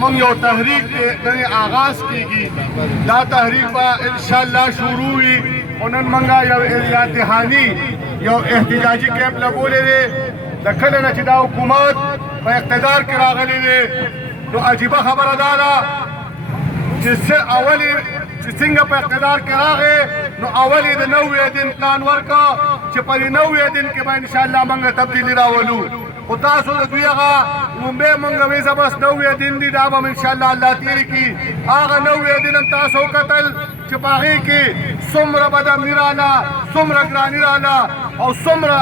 من یو تحریک دی آغاز کیږي دا تحریک به ان شاء الله شروع وي او نن منګه یو اتحادي یو احتجاجي کیمپ لګولې دی د کله نه چې دا حکومت په اقتدار کې راغلی دی نو عجیبه خبره دا ده چې اولې چې څنګه په اقتدار کې راغی نو اولې د 90 دن پلان ورکا چې په 90 دن کې به ان شاء الله موږ تبدیلی راولو خو تاسو د دوی هغه لومبۍ موږ ویزه بس 90 دن دي دا به ان شاء الله الله تېرې کړي هغه 90 دن هم تاسو وکتل چې په هغې کې څومره بدامني راله څومره ګراني راله او څومره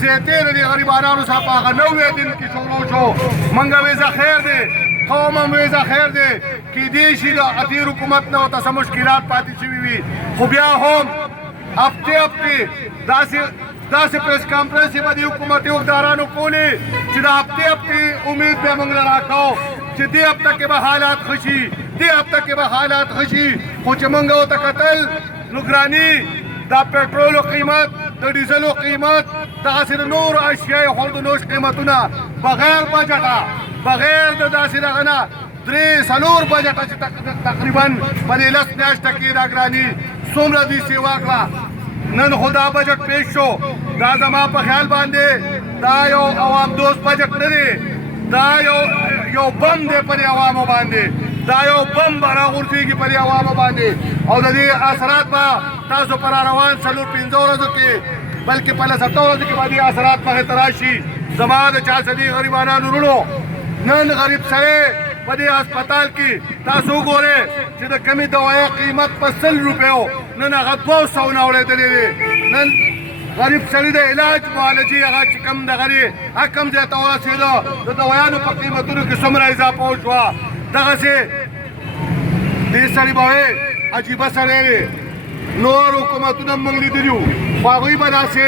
زیاتې د دې غریبانانو څخه په هغه 90 دن کې شروع شو موږ ویزه خیر دی قوم هم ویزه خیر دی کیدای شي د تېر حکومت نه ورته څه مشکلات پاتې شوي وي خو بیا هم هفتې هفتې داسې پریس کانفرنس یې به د حکومتي اوږدارانو کولې چې د هفتې هفتې امید به موږ له راکوو چې دې هفته کې به حالات ښه شي دې هفته کې به حالات ښه شي خو چې موږ ورته کتل نو ګراني دا پټرولو قیمت د ډیزلو قیمت دغسې د نورو اشیاء خورد و نوش قیمتونه بغیر بجټه بغیر د داسې دغه نه 3-4 بجټه چې تقریبا په دې 10 میاشته کې دا ګراني څومره دوی سیوا کړه نن خو دا بجټ پیش شو دا زما په خیال باندې دا یو عوام دوست بجټ نه دی دا یو بم دی پر عوامو باندې دا یو بم به راغورځېږي پر عوامو باندې او د دې اثرات به تاسو پر روان 4-5 ورځو کې بلکې په 7 ورځو کې به دې اثرات مخې ته راشي زما د چارسدي غریبانانو وروڼو نن غریب سړی په دې هسپتال کې تاسو وګورئ چې د کمې دوایي قیمت په 100 روپیو نن هغه 200 نه اورېدلی دی نن غریب سړي د علاج معالجې هغه چې کم دغه دی هغه کم ځای ته ورسېده د دوایانو په قیمتونو کې څومره اضافه وشوه دغسې دې سړي به وایي عجیبه سړی دی نور حکومتونه هم موږ لیدلي وو خو هغوی به داسې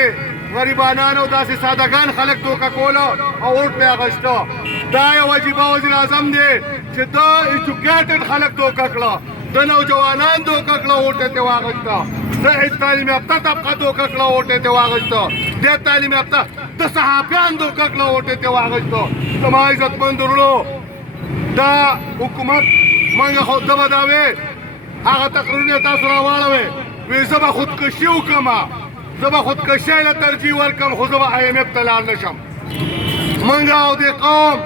غریبانان او داسې سادهګان خلک دوکه کوله او اوټ پې اخیسته دا یو عجیبه وزیر اعظم دی چې دا ایجوکیټډ خلک دوکه کړه د نوجوانان دوکه کړه اوټ یې ترې واخیسته د تعلیم یافته طبقه دوکه کړه اوټ یې ترې واخیسته د تعلیم یافته د صحافیان دوکه کړه اوټ یې ترې واخیسته زما عزتمند وروڼو دا حکومت موږ خو ده به دا وې هغه تقریرونه تاسو راواړوئ وایي زه به خودکشي وکړم زه به خودکشۍ له ترجیح ورکړم خو زه به IMF ته لاړ نه شم موږ او دې قوم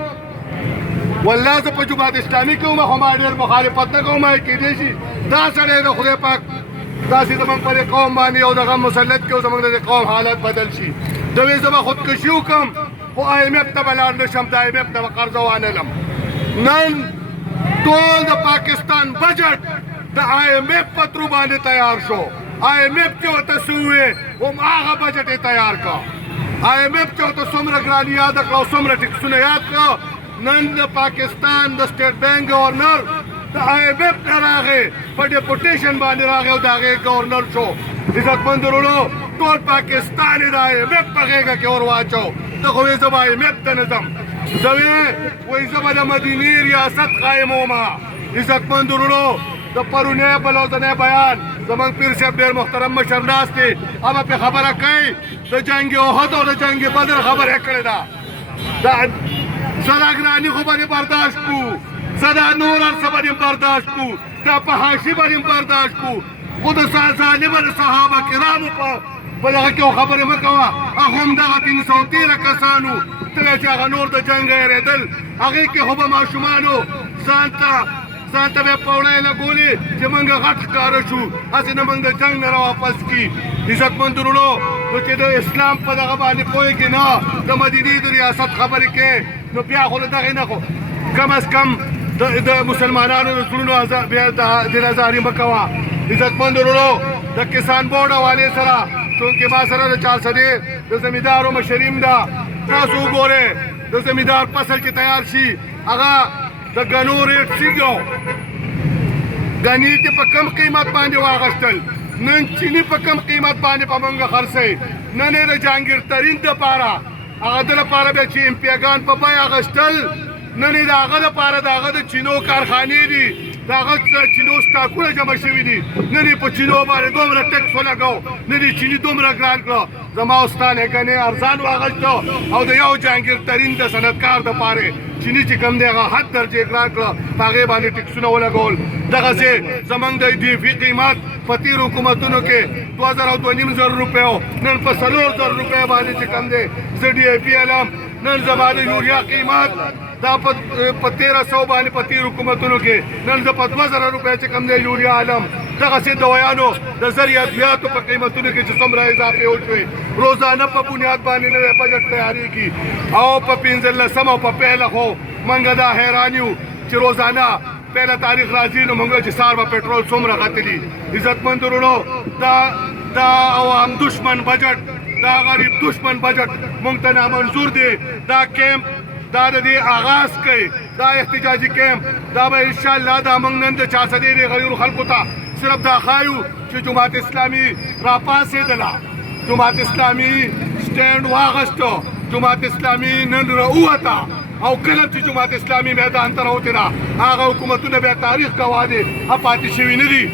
والله زه په جماعت اسلامي کې وم خو ما ډېر مخالفت نه کوم کېدای شي دا سړی د خدای پاک داسې زموږ په دې قوم باندې یو دغه مسلط کړي او زموږ د دې قوم حالت بدل شي ده وایي زه به خودکشي وکړم خو IMF ته به لاړ نه شم د IMF نه به قرضه وانهلم نن ټول د پاکستان بجټ د IMF په ترو باندې تیار شو IMF چې ورته څه ووې هم هغه بجټ یې تیار کړه IMF چې ورته څومره ګراني یاده کړه او څومره ټکسونه یاد کړه نن د پاکستان د سټیټ بینک ګورنر د IMF نه راغی په ډیپوټیشن باندې راغی او د هغې ګورنر شو عزتمند وروڼو ټول پاکستان یې د IMF په غېږه کې ور واچو ته خو وایې زه به IMF ته نه ځم زه وایي زه به د مدینې ریاست قایموم عزتمند وروڼو د پرونی بلوزنی بیان زمونږ پیر صاحب ډېر محترم مشر ناست دی هغه پې خبره کوي د جنګ احد او د جنګ بدر خبره یې کړې ده زه دا ګراني خو به دې برداشت کړو زه دا نور هر څه به دې برداشت کړو دا فحاشي به دې برداشت کړو خو د ظالمه د صحابه کرامو په دغه کې خبرې مه کوه هغه همدغه 313 کسانو کله چې هغه نور د جنګ هېرېدل هغې کې خو به ماشومانو ځان ته به پوړی لګولې چې موږ غټ ښکاره شو هسې نه موږ د جنګ نه راواپس کړي عزتمند وروڼو نو چې د اسلام په دغه باندې پوهېږي نه د مدینې د ریاست خبرې کوې نو بیا خو له دغې نه خو کم از کم د مسلمانانو د زړونو بیا دلازاري مه کوه عزتمند وروڼو د کسان بورډ حوالې سره چونکې ما سره د چارسدې د زمیندارو مشریم ده تاسو وګورئ د زمیندار فصل چې تیار شي هغه د ګنو ریټ څنګه ګني چې په کم قیمت باندې واغشتل نن چینی په کم قیمت باندې په موږ خرڅوي نن یې د جهانګیر ترین دپاره هغه د لپاره بیا چې امپیګان په بیه اخیستل نن د هغه دپاره د هغه د چینو کارخانې دي د هغه چینو سټاکونه جمع شوي دي نن یې په چینو باندې دومره ټکس ولګو نن یې چیني دومره ګران کړه زما او ستا نیکنې ارزان واخیسته او د یو جهانګیرترین د صنعتکار دپاره چینی چې کوم دی هغه حد درجې ګران کړه په هغې باندې ټکسونه ولګول دغسې زموږ د ډیفي قیمت په تېرو حکومتونو کې 2000 روپیو نن په 4000 روپیو باندې چې کوم دی زه ډي اے پي علم نن زما د یوریا قیمت دا په 1300 باندې په تېرو حکومتونو کې نن زه په 2000 روپیو چې کوم دی یوریا علم دغسې دوایانو د زر ادویاتو په قیمتونو کې چې څومره اضافې وشوې روزانه په بنیاد باندې نوی بجټ تیارېږي او په 15 او په پیله خو موږ دا حیران یو چې روزانه پهله تاریخ راځي نو موږ چې سار به پټرول څومره غتلي عزتمند ورونو دا عوام دشمن بجټ دا غریب دشمن بجټ موږ ته نامنظور دی دا کیمپ دا د دې آغاز کوي دا احتجاجي کیمپ دا به انشاءالله دا موږ نن د 400 غیرو خلکو ته صرف دا ښایو چې جماعت اسلامي راپاڅېدله جماعت اسلامي سټینډ واغسته جماعت اسلامي نن راووته او کله چې جماعت اسلامي میدان ته راوتې ده هغه حکومتونه بیا تاریخ ګواه دي پاتې شوي نه دي